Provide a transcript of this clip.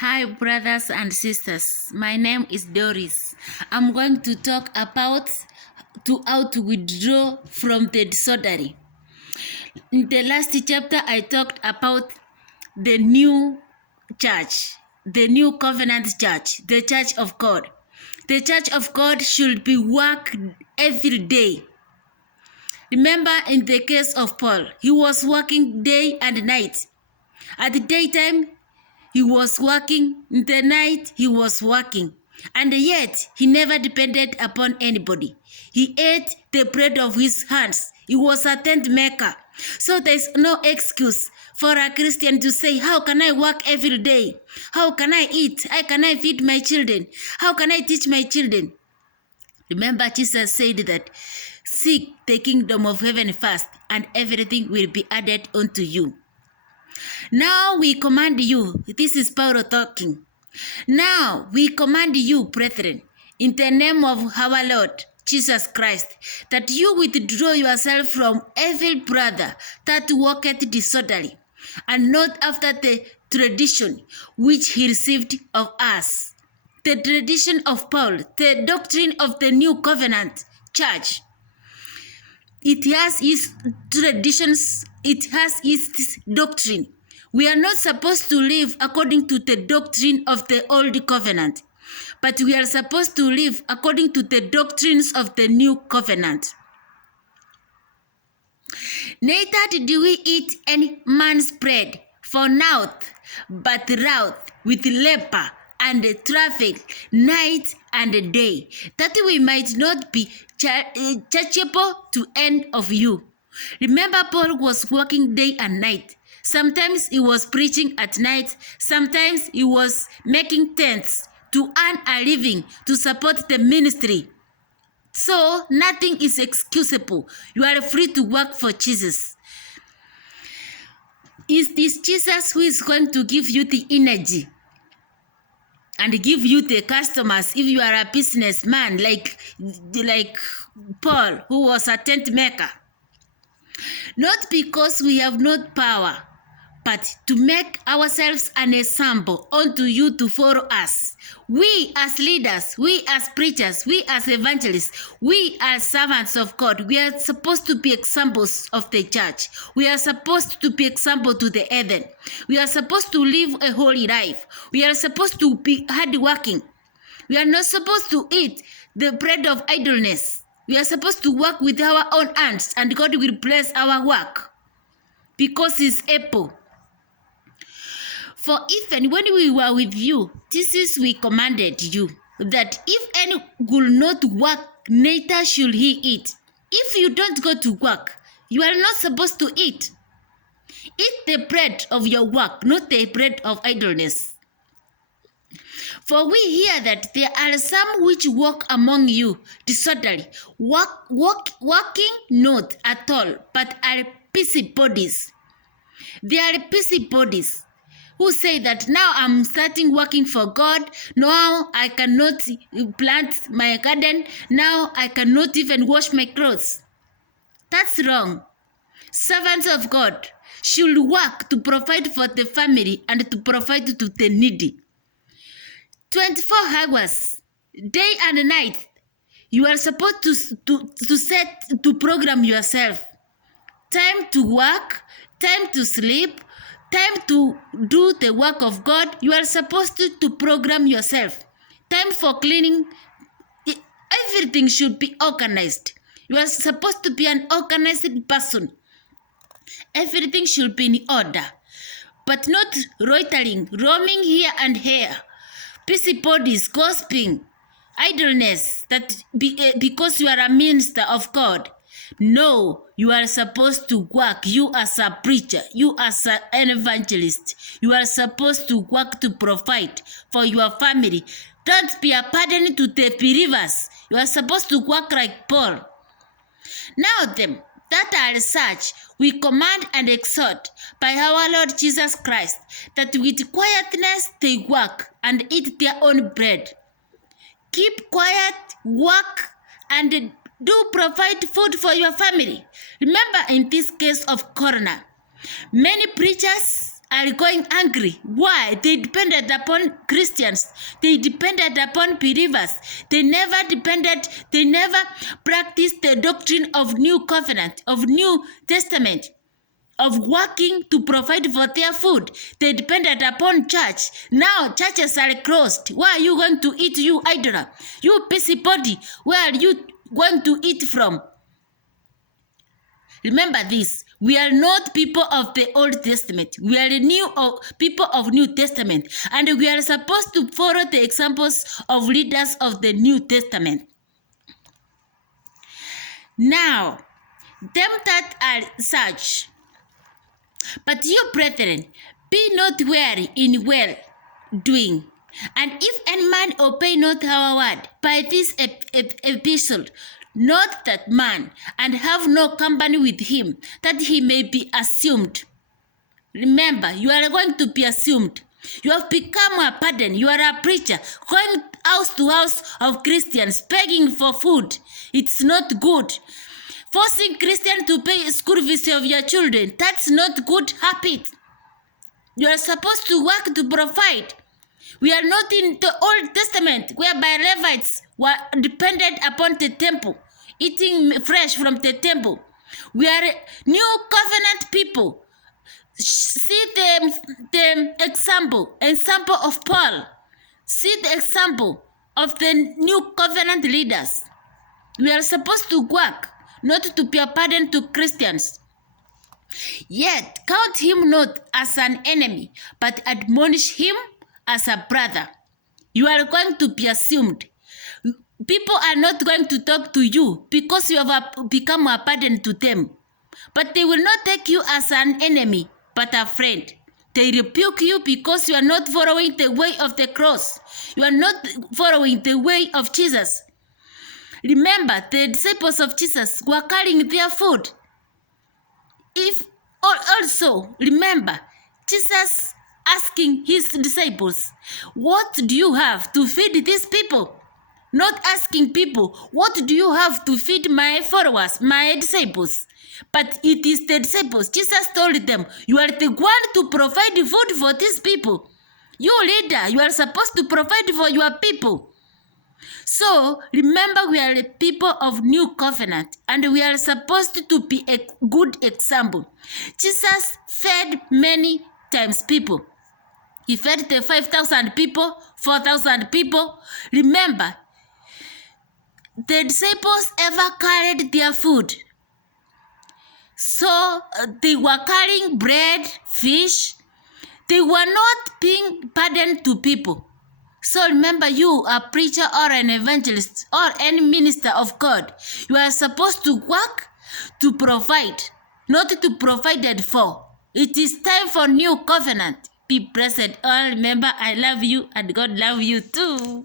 Hi, brothers and sisters. My name is Doris. I'm going to talk about how to withdraw from the disorderly. In the last chapter, I talked about the new church, the new covenant church, the church of God. The church of God should be worked every day. Remember, in the case of Paul, he was working day and night. At the daytime, he was working. In the night, he was working. And yet, he never depended upon anybody. He ate the bread of his hands. He was a tent maker. So there's no excuse for a Christian to say, how can I work every day? How can I eat? How can I feed my children? How can I teach my children? Remember, Jesus said that, seek the kingdom of heaven first, and everything will be added unto you. Now we command you, this is Paul talking. Now we command you, brethren, in the name of our Lord Jesus Christ, that you withdraw yourself from every brother that walketh disorderly, and not after the tradition which he received of us. The tradition of Paul, the doctrine of the new covenant church. It has its traditions, it has its doctrine. We are not supposed to live according to the doctrine of the old covenant, but we are supposed to live according to the doctrines of the new covenant. Neither do we eat any man's bread for naught, but wrath with labor and traffic night and day, that we might not be chargeable to any of you. Remember, Paul was working day and night. Sometimes he was preaching at night. Sometimes he was making tents to earn a living to support the ministry. So nothing is excusable. You are free to work for Jesus. Is this Jesus who is going to give you the energy and give you the customers if you are a businessman like Paul, who was a tent maker? Not because we have not power, but to make ourselves an example unto you to follow us. We as leaders, we as preachers, we as evangelists, we as servants of God, we are supposed to be examples of the church. We are supposed to be example to the heathen. We are supposed to live a holy life. We are supposed to be hardworking. We are not supposed to eat the bread of idleness. We are supposed to work with our own hands, and God will bless our work because He's able. For even when we were with you, this is we commanded you, that if any will not work, neither should he eat. If you don't go to work, you are not supposed to eat. Eat the bread of your work, not the bread of idleness. For we hear that there are some which walk among you disorderly, walking not at all, but are busybodies. They are busybodies who say that now I'm starting working for God, now I cannot plant my garden, now I cannot even wash my clothes. That's wrong. Servants of God should work to provide for the family and to provide to the needy. 24 hours, day and night, you are supposed to program yourself. Time to work, time to sleep, time to do the work of God. You are supposed to program yourself. Time for cleaning. Everything should be organized. You are supposed to be an organized person. Everything should be in order, but not loitering, roaming here and here, busybodies, gossiping, idleness, because you are a minister of God. No, you are supposed to work. You as a preacher, you as an evangelist, you are supposed to work to provide for your family. Don't be a burden to the believers. You are supposed to work like Paul. Now them that are such, we command and exhort by our Lord Jesus Christ, that with quietness they work and eat their own bread. Keep quiet, work, and do provide food for your family. Remember, in this case of Corona, many preachers are going angry. Why? They depended upon Christians. They depended upon believers. They never practiced the doctrine of New Covenant, of New Testament, of working to provide for their food. They depended upon church. Now churches are closed. Where are you going to eat, you idler? You busybody, where are you going to eat from? Remember this. We are not people of the Old Testament. We are people of New Testament. And we are supposed to follow the examples of leaders of the New Testament. Now, them that are such. But you, brethren, be not weary in well doing. And if any man obey not our word by this epistle, not that man, and have no company with him, that he may be assumed. Remember, you are going to be assumed. You have become a pardon. You are a preacher, going house to house of Christians, begging for food. It's not good. Forcing Christians to pay school fees of your children, that's not good habit. You are supposed to work to provide. We are not in the Old Testament, whereby Levites were dependent upon the temple, eating fresh from the temple. We are New Covenant people. See the example of Paul. See the example of the New Covenant leaders. We are supposed to work, not to be a burden to Christians. Yet count him not as an enemy, but admonish him as a brother. You are going to be assumed. People are not going to talk to you because you have become a burden to them. But they will not take you as an enemy, but a friend. They rebuke you because you are not following the way of the cross. You are not following the way of Jesus. Remember, the disciples of Jesus were carrying their food. Also, remember, Jesus asking his disciples, what do you have to feed these people? Not asking people, what do you have to feed my followers, my disciples? But it is the disciples. Jesus told them, you are the one to provide food for these people. You leader, you are supposed to provide for your people. So, remember, we are a people of New Covenant, and we are supposed to be a good example. Jesus fed many times people. He fed the 5,000 people, 4,000 people. Remember, the disciples ever carried their food. So, they were carrying bread, fish. They were not being burdened to people. So remember, you, a preacher or an evangelist or any minister of God, you are supposed to work to provide, not to provide for. It is time for New Covenant. Be blessed all. Remember, I love you and God love you too.